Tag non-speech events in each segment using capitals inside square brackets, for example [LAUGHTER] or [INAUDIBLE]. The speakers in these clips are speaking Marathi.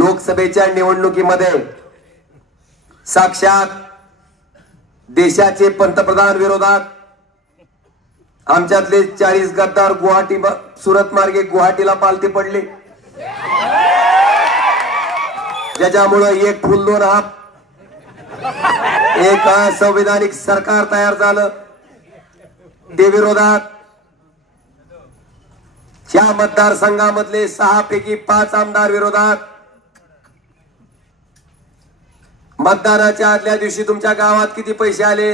लोकसभेच्या निवडणुकीमध्ये साक्षात देशाचे पंतप्रधान विरोधात आमच्यातले चाळीस गद्दार गुवाहाटी सुरत मार्गे गुवाहाटीला पालथी पडले ज्याच्यामुळं एक फुल दोन हा एक संविधानिक सरकार तयार झालं ते विरोधात या मतदारसंघामधले सहा पैकी पाच आमदार विरोधात मतदानाच्या आदल्या दिवशी तुमच्या गावात किती पैसे आले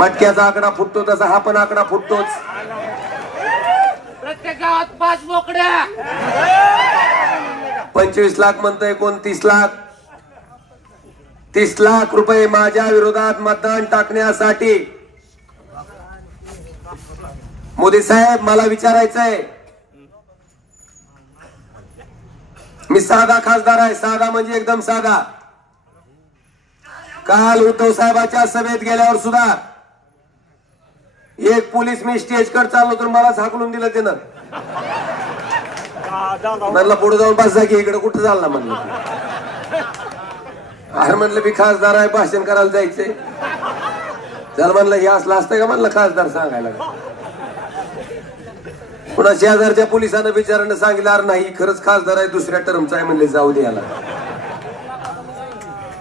मटक्याचा आकडा फुटतो तसा हा पण आकडा फुटतोच प्रत्येक गावात पाच मोकड्या पंचवीस लाख म्हणतोय तीस लाख तीस लाख रुपये माझ्या विरोधात मतदान टाकण्यासाठी मोदी साहेब मला विचारायचंय मी साधा खासदार आहे साधा म्हणजे एकदम साधा काल उद्धव साहेबाच्या सभेत गेल्यावर सुद्धा एक पोलीस मी कड चाललो तर मला हाकलून दिलं ते म्हणलं पुढे जाऊन बसला की इकडे कुठं चालला म्हणलं अरे म्हणलं मी खासदार आहे भाषण करायला जायचंय चल म्हणलं हे असलं असतं का म्हणलं खासदार सांगायला पुन्हा शेजारच्या पोलिसांना विचारणं सांगितलं नाही खरंच खासदार आहे दुसऱ्या टर्मचा आहे म्हणले जाऊ द्याला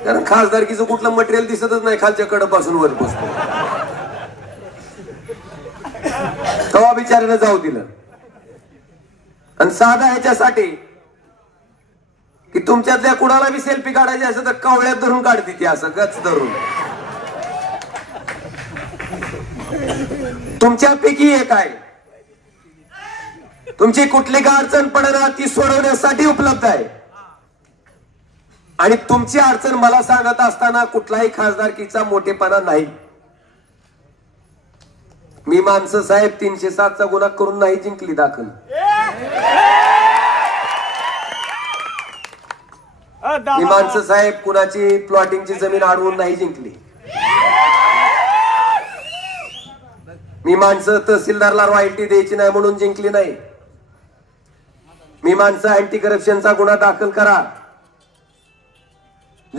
कारण खासदारकीचं कुठलं मटेरियल दिसतच नाही खालच्या कडपासून वर बसतो तेव्हा जाऊ दिलं आणि साधा ह्याच्यासाठी की तुमच्यातल्या कुणाला बी सेल्फी काढायची असं तर कावळ्यात धरून काढते ती असं गच धरून तुमच्यापैकी एक आहे तुमची कुठली का अडचण पडणार ती सोडवण्यासाठी उपलब्ध आहे आणि तुमची अडचण मला सांगत असताना कुठलाही खासदारकीचा मोठेपणा नाही मी माणसं साहेब तीनशे सातचा गुन्हा करून नाही जिंकली दाखल मी माणसं साहेब कुणाची प्लॉटिंगची जमीन अडवून नाही जिंकली मी माणसं तहसीलदारला रॉयल्टी द्यायची नाही म्हणून जिंकली नाही मी माणसा अँटी करप्शनचा गुन्हा दाखल करा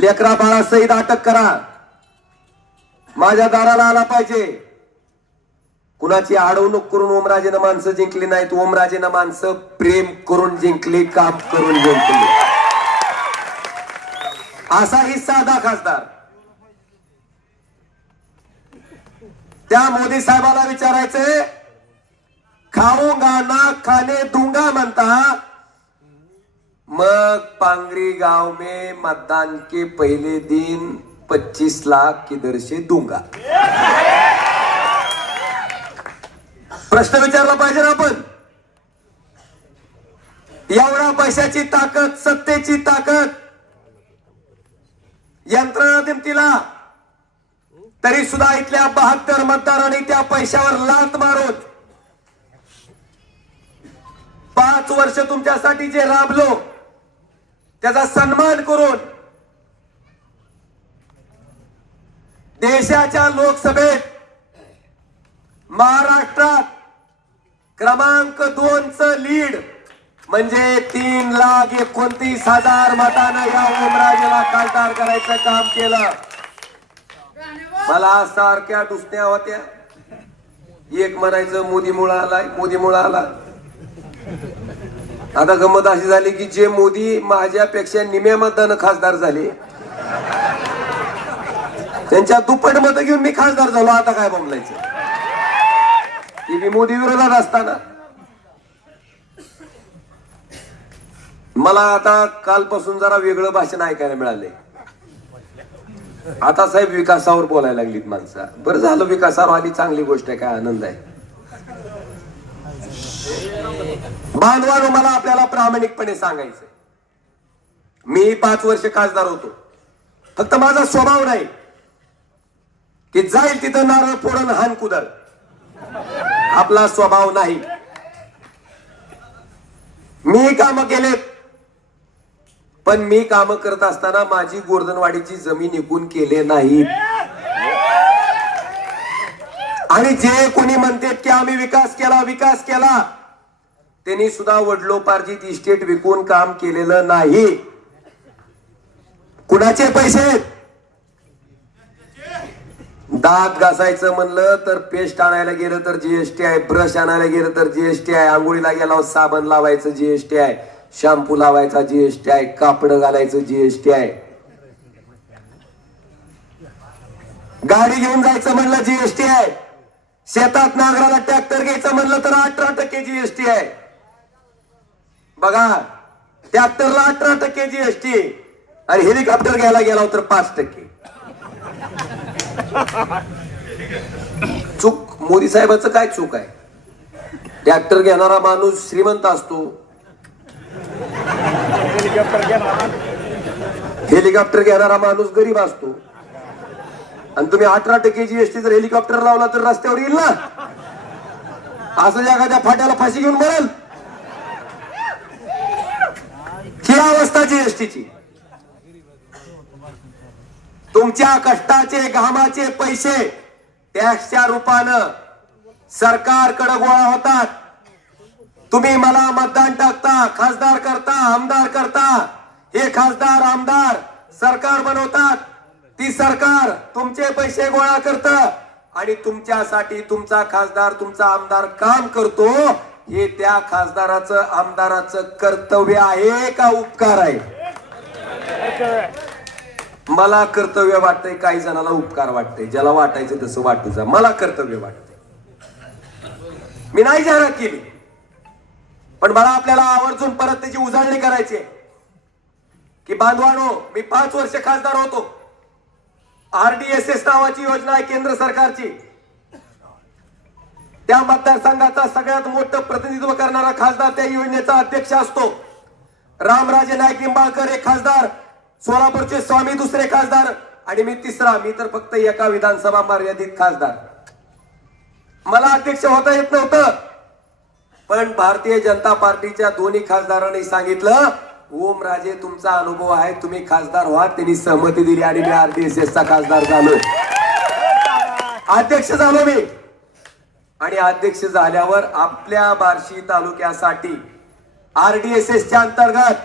लेकरा बाळा सहित अटक करा माझ्या दाराला आला पाहिजे कुणाची आडवणूक करून ओमराजेनं माणसं जिंकली नाहीत ओमराजेनं माणसं प्रेम करून जिंकली काम करून जिंकली असा ही साधा खासदार त्या मोदी साहेबाला विचारायचे खाऊ ना खाने दुंगा म्हणता मग पांगरी गाव मे मतदान के पहिले दिन पच्चीस लाख की दर्शे से प्रश्न विचारला पाहिजे ना आपण एवढा पैशाची ताकद सत्तेची ताकद यंत्रणा दिमतीला तरी सुद्धा इथल्या बहात्तर मतदारांनी त्या पैशावर लात मारून पाच वर्ष तुमच्यासाठी जे राबलो त्याचा सन्मान करून देशाच्या लोकसभेत महाराष्ट्रात क्रमांक दोनच लीड म्हणजे तीन लाख एकोणतीस हजार मतानं या ओमराजेला खासदार करायचं काम केलं मला सारख्या दुसण्या होत्या एक म्हणायचं मोदी मुळा आलाय मोदी आला आता गमत अशी झाली की जे मोदी माझ्यापेक्षा निम्या मतदान खासदार झाले त्यांच्या दुप्पट मत घेऊन मी खासदार झालो आता काय बोंबलायचं की मी मोदी विरोधात असताना मला आता कालपासून जरा वेगळं भाषण ऐकायला मिळालंय आता साहेब विकासावर बोलायला लागलीत माणसा बरं झालं विकासावर आली चांगली गोष्ट आहे काय आनंद आहे बांधवानो मला आपल्याला प्रामाणिकपणे सांगायचंय मी पाच वर्ष खासदार होतो फक्त माझा स्वभाव नाही की जाईल तिथं नारळ फोडण हान कुदर आपला स्वभाव नाही मी काम केलेत पण मी काम करत असताना माझी गोर्धनवाडीची जमीन निघून केले नाही आणि जे कोणी म्हणते की आम्ही विकास केला विकास केला त्यांनी सुद्धा वडलोपार्जित इस्टेट विकून काम केलेलं नाही कुणाचे पैसे दात घासायचं म्हणलं तर पेस्ट आणायला गेलं तर जीएसटी आहे ब्रश आणायला गेलं तर जीएसटी आहे आंघोळीला गेला साबण लावायचं जीएसटी आहे शॅम्पू लावायचा जीएसटी आहे कापड घालायचं जीएसटी आहे गाडी घेऊन जायचं म्हणलं जीएसटी आहे शेतात नांगराला ट्रॅक्टर घ्यायचं म्हणलं तर अठरा टक्के जीएसटी आहे बघा त्याहत्तरला अठरा टक्के जीएसटी आणि हेलिकॉप्टर घ्यायला गेला तर पाच टक्के चूक मोदी साहेबांच काय चूक आहे ट्रॅक्टर घेणारा माणूस श्रीमंत असतो हेलिकॉप्टर घेणारा माणूस गरीब असतो आणि तुम्ही अठरा टक्के जीएसटी जर हेलिकॉप्टर लावला तर रस्त्यावर येईल ना असं एखाद्या फाट्याला फाशी घेऊन मरेल अवस्था जीएसटीची तुमच्या कष्टाचे घामाचे पैसे टॅक्सच्या रूपानं सरकारकडे गोळा होतात तुम्ही मला मतदान टाकता खासदार करता आमदार करता हे खासदार आमदार सरकार बनवतात ती सरकार तुमचे पैसे गोळा करत आणि तुमच्यासाठी तुमचा खासदार तुमचा आमदार काम करतो हे त्या खासदाराचं आमदाराचं कर्तव्य आहे का उपकार आहे मला कर्तव्य वाटतंय काही जणाला उपकार वाटतंय ज्याला वाटायचं तसं वाटू जा मला कर्तव्य वाटतंय मी नाही जाहिरात केली पण मला आपल्याला आवर्जून परत त्याची उजाळणी करायची की बांधवानो मी पाच वर्ष खासदार होतो आरडीएसएस नावाची योजना आहे केंद्र सरकारची त्या मतदारसंघाचा सगळ्यात मोठं प्रतिनिधित्व करणारा खासदार त्या योजनेचा अध्यक्ष असतो रामराजे नाईक निंबाळकर एक खासदार सोलापूरचे स्वामी दुसरे खासदार आणि मी तिसरा मी तर फक्त एका विधानसभा मर्यादित खासदार मला अध्यक्ष होता येत नव्हतं पण भारतीय जनता पार्टीच्या दोन्ही खासदारांनी सांगितलं ओम राजे तुमचा अनुभव आहे तुम्ही खासदार व्हा त्यांनी सहमती दिली आणि मी आरडीएसएसचा खासदार झालो अध्यक्ष झालो मी आणि अध्यक्ष झाल्यावर आपल्या बार्शी तालुक्यासाठी च्या अंतर्गत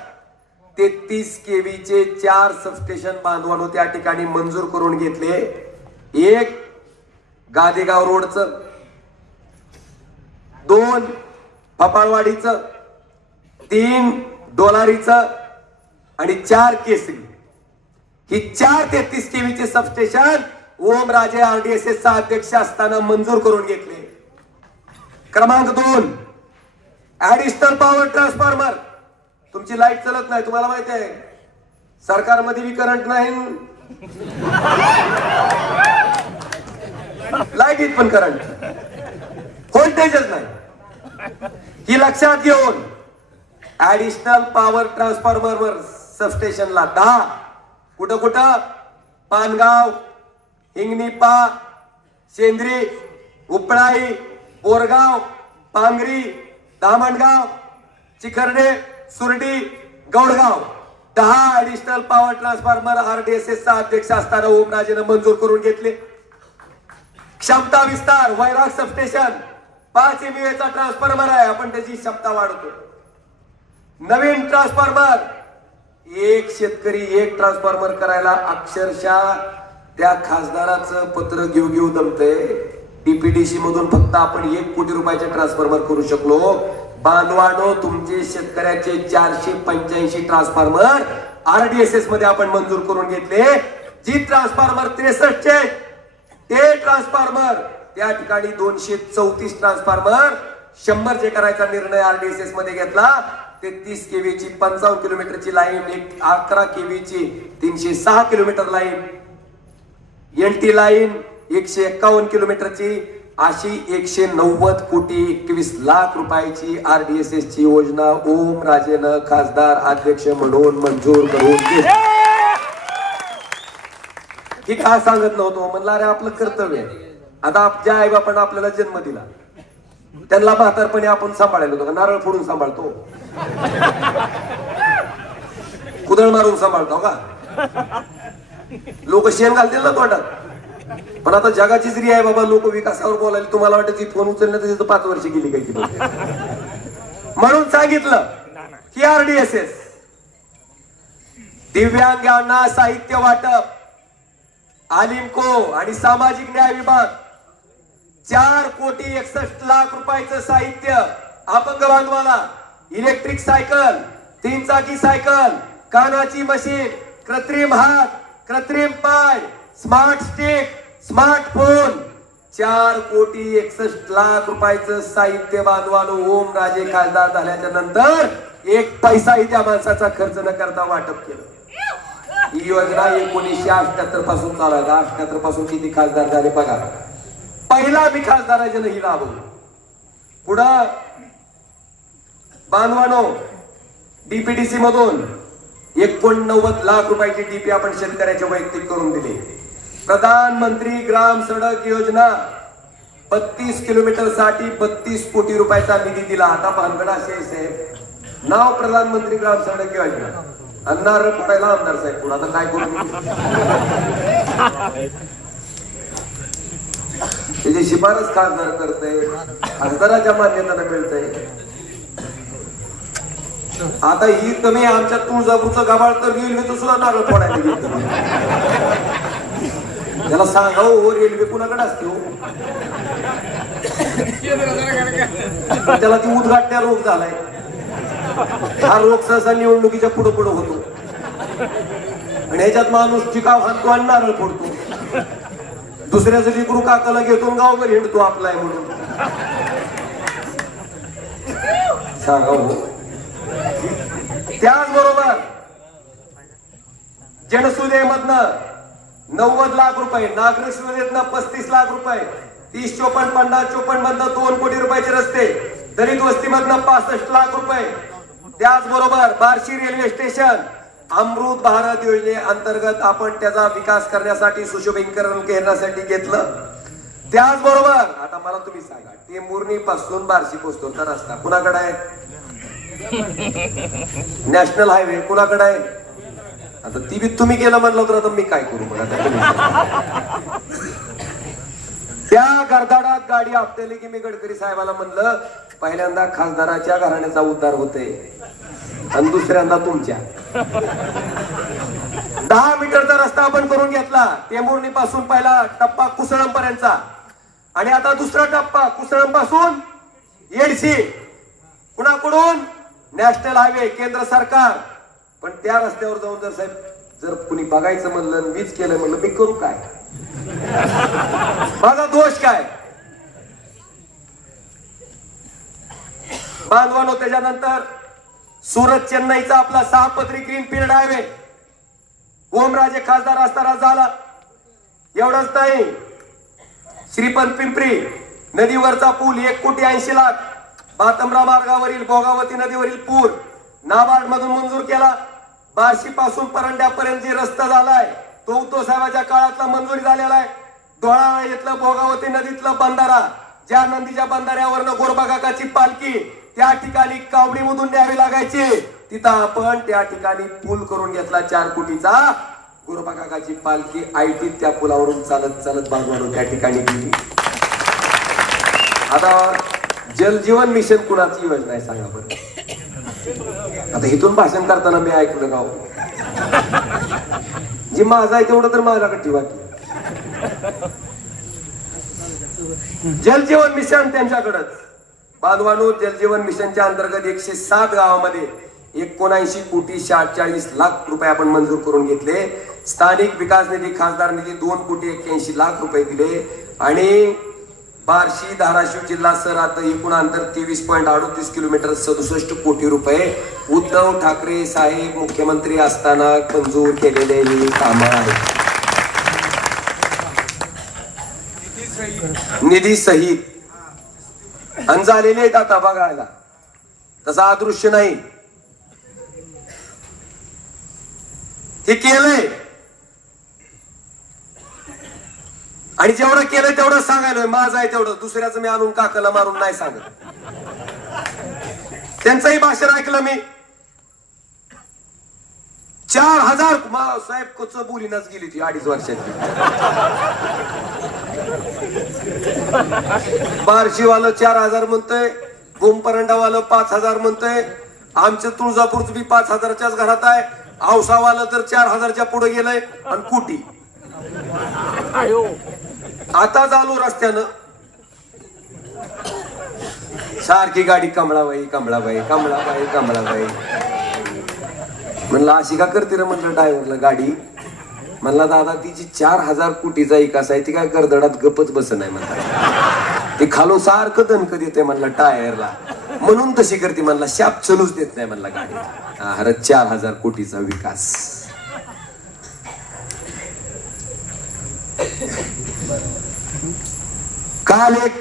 तेहतीस चे चार सबस्टेशन बांधवानो त्या ठिकाणी मंजूर करून घेतले एक गादेगाव रोडचं दोन फपाळवाडीच तीन डोलारीच आणि चार केसरी ही चार तेहतीस केवीचे सबस्टेशन ओमराजे चा अध्यक्ष असताना मंजूर करून घेतले क्रमांक दोन ऍडिशनल पॉवर ट्रान्सफॉर्मर तुमची लाईट चालत नाही तुम्हाला माहिती आहे सरकारमध्ये बी करंट नाही लाईट इत पण करंट व्होल्टेजच नाही ही लक्षात घेऊन ऍडिशनल पॉवर ट्रान्सफॉर्मरवर सबस्टेशनला दहा कुठं कुठं पानगाव हिंगणीपा सेंद्री उपळाई बोरगाव पांगरी दामणगाव चिखरडे सुरडी गौडगाव दहा ॲडिशनल पॉवर ट्रान्सफॉर्मर आरडीएसएस चा अध्यक्ष असताना ओमराजेनं मंजूर करून घेतले क्षमता विस्तार वैराग सबस्टेशन पाच ए चा ट्रान्सफॉर्मर आहे आपण त्याची क्षमता वाढवतो नवीन ट्रान्सफॉर्मर एक शेतकरी एक ट्रान्सफॉर्मर करायला अक्षरशः त्या खासदाराचं पत्र घेऊ घेऊ दमतय डीपीडीसी मधून फक्त आपण एक कोटी रुपयाचे ट्रान्सफॉर्मर करू शकलो बांधवाडो तुमचे शेतकऱ्याचे चारशे पंच्याऐंशी ट्रान्सफॉर्मर आरडीएसएस मध्ये आपण मंजूर करून घेतले जी ट्रान्सफॉर्मर त्रेसष्टचे ते ट्रान्सफॉर्मर त्या ठिकाणी दोनशे चौतीस ट्रान्सफॉर्मर शंभर जे करायचा निर्णय आरडीएसएस मध्ये घेतला ते तीस केव्हीची पंचावन्न किलोमीटरची लाईन एक अकरा केव्हीची तीनशे सहा kilometre line N T line एकशे एक्कावन्न किलोमीटरची अशी एकशे नव्वद कोटी एकवीस लाख रुपयाची आर डी एस एस ची योजना ओम राजेन खासदार अध्यक्ष म्हणून मंजूर करून की का सांगत नव्हतो म्हणला अरे आपलं कर्तव्य आता ज्या आई बापानं आपल्याला जन्म दिला त्यांना म्हातारपणे आपण सांभाळायला होतो नारळ फोडून सांभाळतो कुदळ मारून सांभाळतो का लोक शेण घालतील ना तोंडात पण आता जगाची जरी आहे बाबा लोक विकासावर बोलायला तुम्हाला वाटत ती फोन उचलण्यात तिथं पाच वर्ष गेली काही म्हणून सांगितलं की एस दिव्यांगांना साहित्य वाटप आलिमको आणि सामाजिक न्याय विभाग चार कोटी एकसष्ट लाख रुपयाचं साहित्य अपंग बांधवाला इलेक्ट्रिक सायकल तीन चाकी सायकल कानाची मशीन कृत्रिम हात कृत्रिम पाय स्मार्ट स्टिक स्मार्टफोन चार कोटी एकसष्ट लाख रुपयाचं साहित्य बांधवानो ओम राजे खासदार झाल्याच्या नंतर एक पैसाही त्या माणसाचा खर्च न करता वाटप केलं ही योजना एकोणीसशे अठ्याहत्तर पासून चालू अठ्याहत्तर पासून किती खासदार झाले बघा पहिला मी खासदाराच्या ही लाभ पुढं बांधवानो डीपीडीसी मधून एकोणनव्वद लाख रुपयाची डीपी आपण शेतकऱ्याचे वैयक्तिक करून दिली प्रधानमंत्री ग्राम सडक योजना बत्तीस किलोमीटर साठी बत्तीस कोटी रुपयाचा निधी दिला आता भानगडा असे आहे नाव प्रधानमंत्री ग्राम सडक योजना अन्नार पडायला आमदार साहेब पुढे आता काय करू त्याची शिफारस खासदार करते खासदाराच्या मान्यतानं मिळते आता ही कमी आमच्या तुळजापूरचं गाभाळ तर रेल्वेचं सुद्धा नारळ पडायला त्याला सांगा हो रेल्वे कुणाकडे असते हो [LAUGHS] त्याला ती उद्घाटण्या रोग झालाय हा रोग सहसा निवडणुकीच्या पुढे पुढे होतो आणि ह्याच्यात माणूस चिकाव खातो आणि नारळ फोडतो दुसऱ्याचं विक्रू काकाला घेतो गावभर हिंडतो आपलाय म्हणून सांगा हो त्याचबरोबर जनसुदे मधनं नव्वद लाख रुपये नागरिक सुविधेतनं पस्तीस लाख रुपये तीस चोपन्न पन्नास चोपन्न मधनं दोन कोटी रुपयाचे रस्ते दलित मधन पासष्ट लाख रुपये त्याचबरोबर बार्शी रेल्वे स्टेशन अमृत भारत योजने अंतर्गत आपण त्याचा विकास करण्यासाठी सुशोभीकरण करण्यासाठी घेतलं त्याचबरोबर आता मला तुम्ही सांगा ते मुरणी पासून बार्शी पोचतो रस्ता कुणाकडे आहे [LAUGHS] नॅशनल हायवे कुणाकडे आहे आता ती बी तुम्ही केलं म्हणलं तर आता मी काय करू त्या गरदाडात गाडी की मी गडकरी साहेबाला म्हणलं पहिल्यांदा खासदाराच्या घराण्याचा उद्धार होते आणि दुसऱ्यांदा तुमच्या दहा मीटरचा रस्ता आपण करून घेतला तेमुर्णी पासून पहिला टप्पा कुसळम पर्यंतचा आणि आता दुसरा टप्पा कुसळम पासून येडशी कुणाकडून नॅशनल हायवे केंद्र सरकार पण त्या रस्त्यावर जाऊन जर साहेब जर कुणी बघायचं म्हणलं वीज केलं म्हणलं मी करू काय माझा दोष काय बांधवानो त्याच्यानंतर सुरत चेन्नईचा आपला सहा पत्री ग्रीन पिरियड हायवे ओमराजे खासदार असताना झाला एवढंच नाही श्रीपंत पिंपरी नदीवरचा पूल एक कोटी ऐंशी लाख बातमरा मार्गावरील भोगावती नदीवरील पूल नाबार्ड मधून मंजूर केला बार्शी पासून परंड्यापर्यंत जे रस्ता झालाय तो उद्धव साहेबाच्या काळातला मंजुरी झालेला आहे डोळा येतलं भोगावती नदीतलं बंधारा ज्या नदीच्या गोरबा काकाची पालखी त्या ठिकाणी कावडी मधून न्यावी लागायची तिथं आपण त्या ठिकाणी पूल करून घेतला चार कोटीचा गोरबा काकाची पालखी आयटीत त्या पुलावरून चालत चालत बाजू त्या ठिकाणी गेली आता जलजीवन मिशन कुणाची योजना आहे सांगा बरं आता इथून भाषण करताना मी ऐकलं गाव जे माझं आहे तेवढं तर कट्टी ठेवा जलजीवन मिशन त्यांच्याकडं बांधवानो जलजीवन मिशनच्या अंतर्गत एकशे सात गावामध्ये एकोणऐंशी कोटी शहाचाळीस लाख रुपये आपण मंजूर करून घेतले स्थानिक विकास निधी खासदार निधी दोन कोटी एक्क्याऐंशी लाख रुपये दिले आणि बार्शी धाराशिव जिल्हा सरात एकूण अंतर तेवीस पॉईंट अडोतीस किलोमीटर सदुसष्ट कोटी रुपये उद्धव ठाकरे साहेब मुख्यमंत्री असताना मंजूर केलेले ही कामं निधी सहित आणि झालेले आहेत आता बघायला तसा अदृश्य नाही ठीक केलंय आणि जेवढं केलं तेवढं सांगायला माझं आहे तेवढं दुसऱ्याचं मी आणून काकाला मारून नाही सांगत त्यांचंही भाषण ऐकलं मी चार हजार साहेब कच बोलीनच गेली ती अडीच वर्षाची बार्शीवालं चार हजार म्हणतोय गोमपरंडावालं पाच हजार म्हणतोय आमचं तुळजापूरच बी पाच हजारच्याच घरात आहे औसावाल तर चार हजारच्या पुढे गेलंय आणि कुटी आता चालू रस्त्यानं सारखी गाडी कमळाबाई कमळाबाई कमळाबाई कमळाबाई म्हणलं अशी का करते रे म्हणलं ड्रायव्हरला गाडी म्हणला दादा तिची चार हजार कोटीचा इकास आहे ती काय गर्दडात गपच बस नाही म्हणतात ती खालो सारखं दणक देते म्हणलं टायरला म्हणून तशी करते म्हणला शाप चलूच देत नाही म्हणला गाडी हर चार हजार कोटीचा विकास काल एक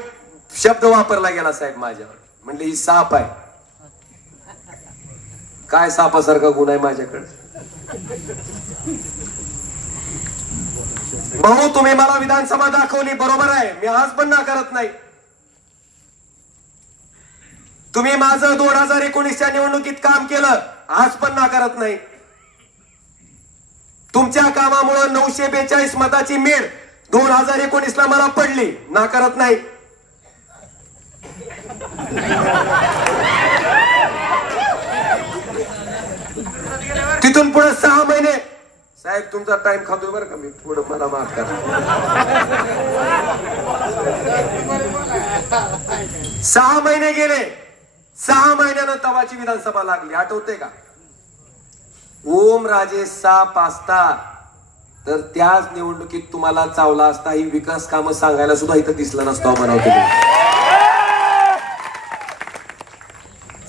शब्द वापरला गेला साहेब माझ्यावर म्हणले ही साप आहे काय सापासारखा गुण आहे माझ्याकडे भाऊ तुम्ही मला विधानसभा दाखवली बरोबर आहे मी आज पण ना करत नाही तुम्ही माझं दोन हजार एकोणीसच्या निवडणुकीत काम केलं आज पण ना करत नाही तुमच्या कामामुळे नऊशे बेचाळीस मताची मेळ दोन हजार एकोणीस ला मला पडली नाकारत नाही तिथून पुढे सहा महिने साहेब तुमचा टाइम खातो बरं का मी पुढे मला माफ करा सहा महिने गेले सहा महिन्यानं तवाची विधानसभा लागली आठवते का ओम राजे सा पास्ता तर त्याच निवडणुकीत तुम्हाला चावला असता ही विकास कामं सांगायला सुद्धा इथं दिसलं नसतं म्हणा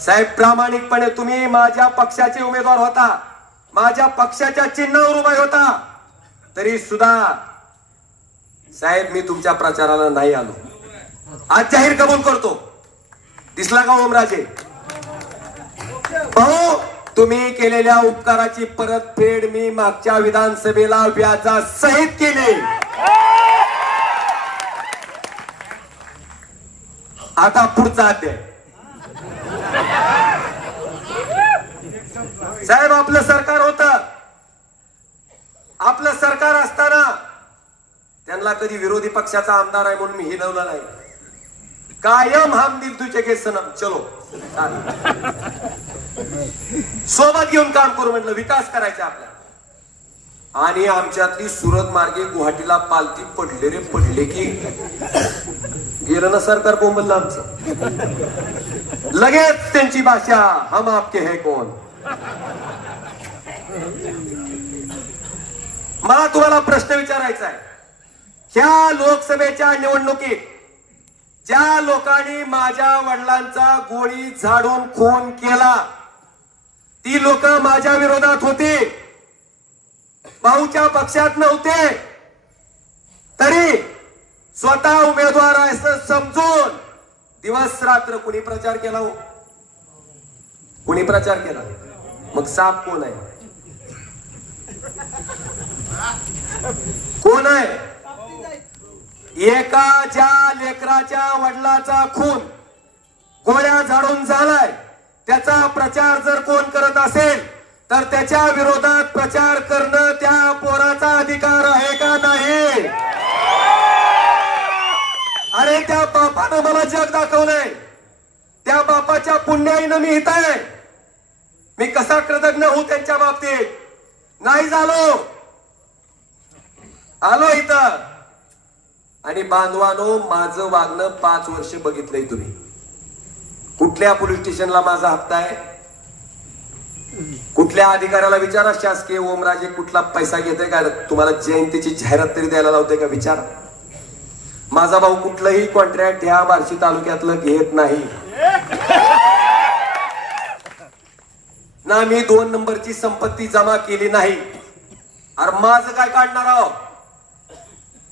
साहेब प्रामाणिकपणे तुम्ही माझ्या पक्षाचे उमेदवार होता माझ्या पक्षाच्या चिन्हावर उभा होता तरी सुद्धा साहेब मी तुमच्या प्रचाराला नाही आलो आज जाहीर कबूल करतो दिसला का ओमराजे भाऊ तुम्ही केलेल्या उपकाराची परतफेड मी मागच्या विधानसभेला व्याजासहित केली आता पुढचा अध्याय साहेब आपलं सरकार होत आपलं सरकार असताना त्यांना कधी विरोधी पक्षाचा आमदार आहे म्हणून मी हिनवलं नाही कायम हम दिल तुझे के सनम चलो सोबत घेऊन काम करू म्हटलं विकास करायचा आपला आणि आमच्यातली सुरत मार्गे गुवाहाटीला पालती पडले रे पडले की गेलं ना सरकार कोंबलं आमचं लगेच त्यांची भाषा हम आपके है कोण मला तुम्हाला प्रश्न विचारायचा आहे ह्या लोकसभेच्या निवडणुकीत ज्या लोकांनी माझ्या वडिलांचा गोळी झाडून खून केला ती लोक माझ्या विरोधात होती भाऊच्या पक्षात नव्हते तरी स्वतः उमेदवार असं समजून दिवस रात्र कुणी प्रचार केला हो कुणी प्रचार केला मग साप कोण आहे कोण आहे एका ज्या लेकराच्या वडिलाचा खून गोळ्या झाडून झालाय त्याचा प्रचार जर कोण करत असेल तर त्याच्या विरोधात प्रचार करणं त्या पोराचा अधिकार आहे का नाही अरे त्या बापानं मला जग दाखवलंय त्या बापाच्या पुण्याईनं मी हित आहे मी कसा कृतज्ञ होऊ त्यांच्या बाबतीत नाही झालो आलो इथं आणि बांधवानो माझं वागणं पाच वर्ष बघितलंय तुम्ही कुठल्या पोलीस स्टेशनला माझा हप्ता आहे कुठल्या अधिकाऱ्याला विचारा शासकीय ओमराजे कुठला पैसा घेते का तुम्हाला जयंतीची जाहिरात तरी द्यायला लावते का विचार माझा भाऊ कुठलंही कॉन्ट्रॅक्ट ह्या बार्शी तालुक्यातलं घेत नाही ना मी दोन नंबरची संपत्ती जमा केली नाही अरे माझं काय काढणार आहोत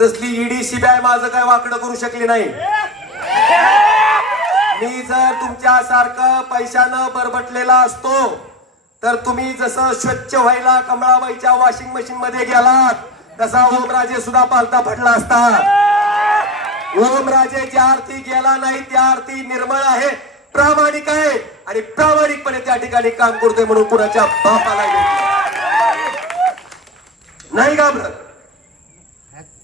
तसली ईडी e सीबीआय माझं काय वाकडं करू शकली नाही मी जर तुमच्यासारखं पैशानं बरबटलेला असतो तर तुम्ही जसं स्वच्छ व्हायला कमळाबाईच्या वॉशिंग मशीन मध्ये गेलात तसा ओमराजे सुद्धा पालता फटला असता ओमराजे ज्या आरती गेला नाही त्या आरती निर्मळ आहे प्रामाणिक आहे आणि प्रामाणिकपणे त्या ठिकाणी काम करतोय म्हणून कुणाच्या बापाला नाही ब्र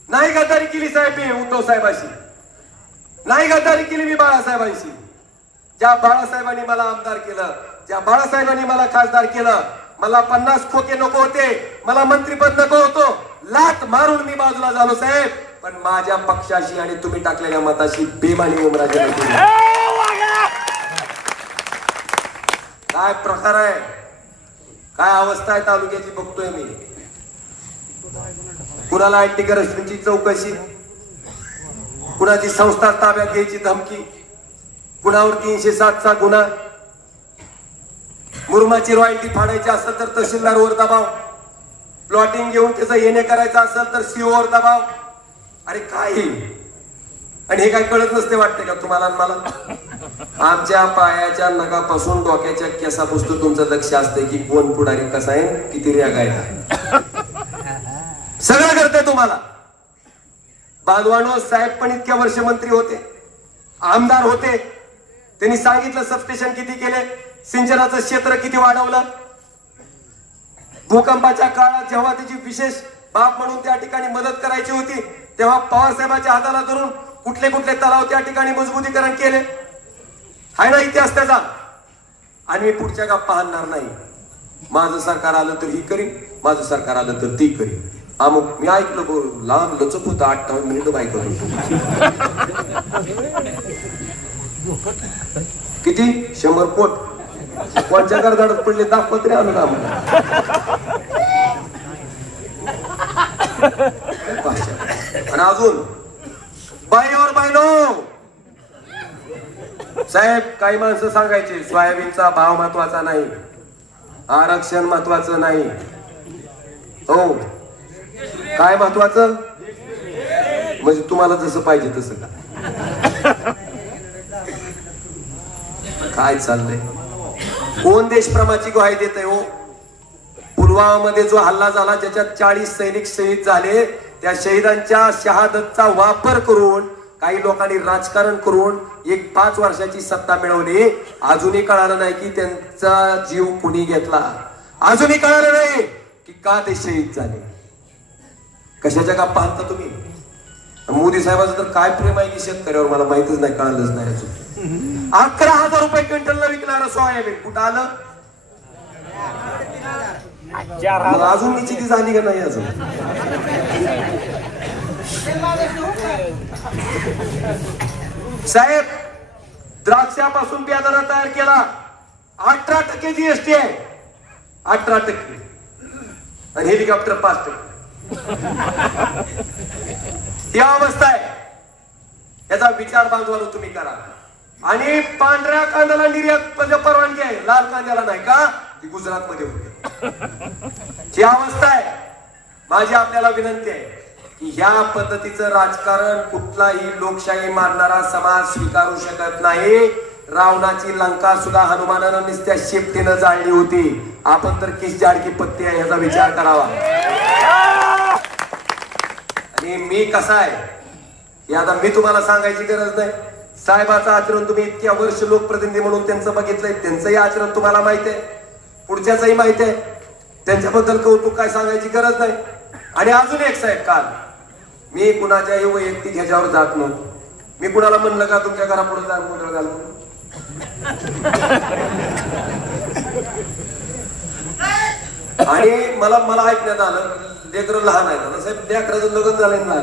नाही गद्दारी केली साहेब मी उद्धव साहेबाशी नाही गद्दारी केली मी बाळासाहेबांशी ज्या बाळासाहेबांनी मला आमदार केलं ज्या बाळासाहेबांनी मला खासदार केलं मला पन्नास खोके नको होते मला मंत्रीपद नको होतो लात मारून मी बाजूला झालो साहेब पण माझ्या पक्षाशी आणि तुम्ही टाकलेल्या मताशी बेमानी उमराजे काय प्रकार आहे काय अवस्था आहे तालुक्याची बघतोय मी कुणाला अँटी करप्शनची चौकशी कुणाची संस्था ताब्यात घ्यायची धमकी कुणावर तीनशे सातचा गुन्हा मुरमाची रॉयल्टी फाडायची असेल तर तहसीलदारवर दबाव प्लॉटिंग घेऊन त्याचा येणे करायचं असेल तर सीओवर दबाव अरे काय आणि हे काय कळत नसते वाटते का तुम्हाला मला आमच्या पायाच्या नगापासून डोक्याच्या पुस्तक तुमचं लक्ष असते की कोण पुढारी कसा आहे किती रेगाय सगळं करते तुम्हाला बालवाणो साहेब पण इतक्या वर्ष मंत्री होते आमदार होते त्यांनी सांगितलं सबस्टेशन किती केले सिंचनाचं क्षेत्र किती वाढवलं भूकंपाच्या काळात जेव्हा त्याची विशेष बाब म्हणून त्या ठिकाणी मदत करायची होती तेव्हा पवार साहेबांच्या हाताला धरून कुठले कुठले तलाव त्या ठिकाणी मजबूतीकरण केले हाय ना इतिहास त्याचा आणि मी पुढच्या गाप पाहणार नाही माझं सरकार आलं तर ही करीन माझं सरकार आलं तर ती करीन अमुक मी ऐकलं लांब लचक होतं आठ मिनिट ऐकत होतो किती शंभर कोट कोणच्या गरदाडत पडले दाखवत रे आणि अजून बाईवर बाईनो साहेब काही माणसं सांगायचे सोयाबीनचा भाव महत्वाचा नाही आरक्षण महत्वाचं नाही हो काय महत्वाचं म्हणजे तुम्हाला जसं पाहिजे तसं का काय चाललंय कोण देशप्रमाची ग्वाही देत आहे हो पुलवामामध्ये जो हल्ला झाला ज्याच्यात चाळीस सैनिक शहीद झाले त्या शहीदांच्या शहादतचा वापर करून काही लोकांनी राजकारण करून एक पाच वर्षाची सत्ता मिळवली अजूनही कळालं नाही की त्यांचा जीव कुणी घेतला अजूनही कळालं नाही की का ते शहीद झाले कशाच्या जगात पाहता तुम्ही मोदी साहेबाचं तर काय प्रेम आहे की शेतकऱ्यावर मला माहितच नाही कळलंच नाही अकरा हजार रुपये क्विंटलला विकणार सोयाबीन कुठं आलं अजून निश्चिती झाली का नाही अजून साहेब द्राक्षापासून बियाणा तयार केला अठरा टक्के जीएसटी आहे अठरा टक्के आणि हेलिकॉप्टर पाच टक्के ही अवस्था आहे याचा विचार बांधवाला तुम्ही करा आणि पांढऱ्या कांद्याला निर्यात म्हणजे परवानगी आहे लाल कांद्याला नाही का ती गुजरात मध्ये होते ही अवस्था आहे माझी आपल्याला विनंती आहे की ह्या पद्धतीचं राजकारण कुठलाही लोकशाही मानणारा समाज स्वीकारू शकत नाही रावणाची लंका सुद्धा हनुमानानं नुसत्या शेपटीनं जाळली होती आपण तर किस जाडकी पत्ती आहे ह्याचा विचार करावा की मी कसा आहे हे आता मी तुम्हाला सांगायची गरज नाही साहेबाचं आचरण तुम्ही इतक्या वर्ष लोकप्रतिनिधी म्हणून त्यांचं बघितलंय त्यांचंही आचरण तुम्हाला माहित आहे पुढच्याचंही माहित आहे त्यांच्याबद्दल कौतुक काय सांगायची गरज नाही आणि अजून एक साहेब काल मी कुणाच्याही वैयक्तिक ह्याच्यावर जात नव्हतो मी कुणाला म्हणलं का तुमच्या घरापुढे जाऊन गोंधळ आणि मला मला ऐकण्यात आलं लेकर लहान आहे ना साहेब अकराचं लग्न झालंय ना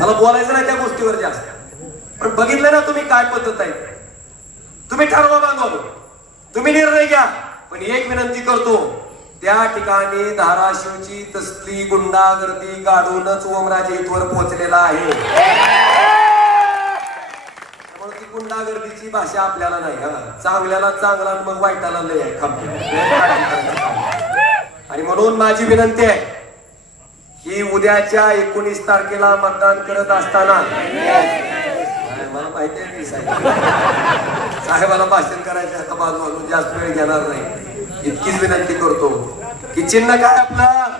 मला बोलायचं नाही त्या गोष्टीवर जास्त पण बघितलं ना तुम्ही काय पद्धत आहे तुम्ही ठरवा बांधव तुम्ही निर्णय घ्या पण एक विनंती करतो त्या ठिकाणी धाराशिवची तसली गुंडागर्दी काढूनच ओमराजे इथवर पोहोचलेला आहे गुंडागर्दीची भाषा आपल्याला नाही हा चांगल्याला चांगला मग वाईटाला लय आहे आणि म्हणून माझी विनंती आहे की उद्याच्या एकोणीस तारखेला मतदान करत असताना मला माहिती आहे साहेबाला भाषण करायचं आता बाजू जास्त वेळ घेणार नाही इतकीच विनंती करतो की चिन्ह काय आपलं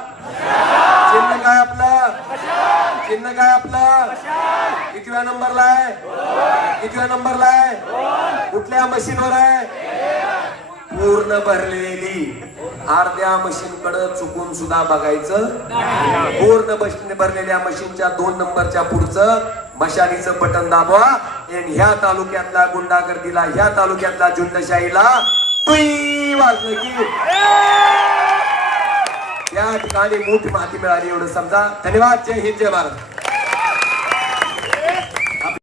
चिन्ह काय आपलं चिन्ह काय आपलं कितव्या नंबरला आहे कितव्या नंबरला आहे कुठल्या मशीनवर आहे पूर्ण भरलेली अर्ध्या मशीन कड चुकून सुद्धा बघायचं पूर्ण मशीन भरलेल्या मशीनच्या दोन नंबरच्या पुढचं मशालीचं बटन दाबवा ह्या तालुक्यातला गुंडागर्दीला ह्या तालुक्यातला झुंडशाहीला वाजलं की या ठिकाणी मोठी माहिती मिळाली एवढं समजा धन्यवाद जय हिंद जय भारत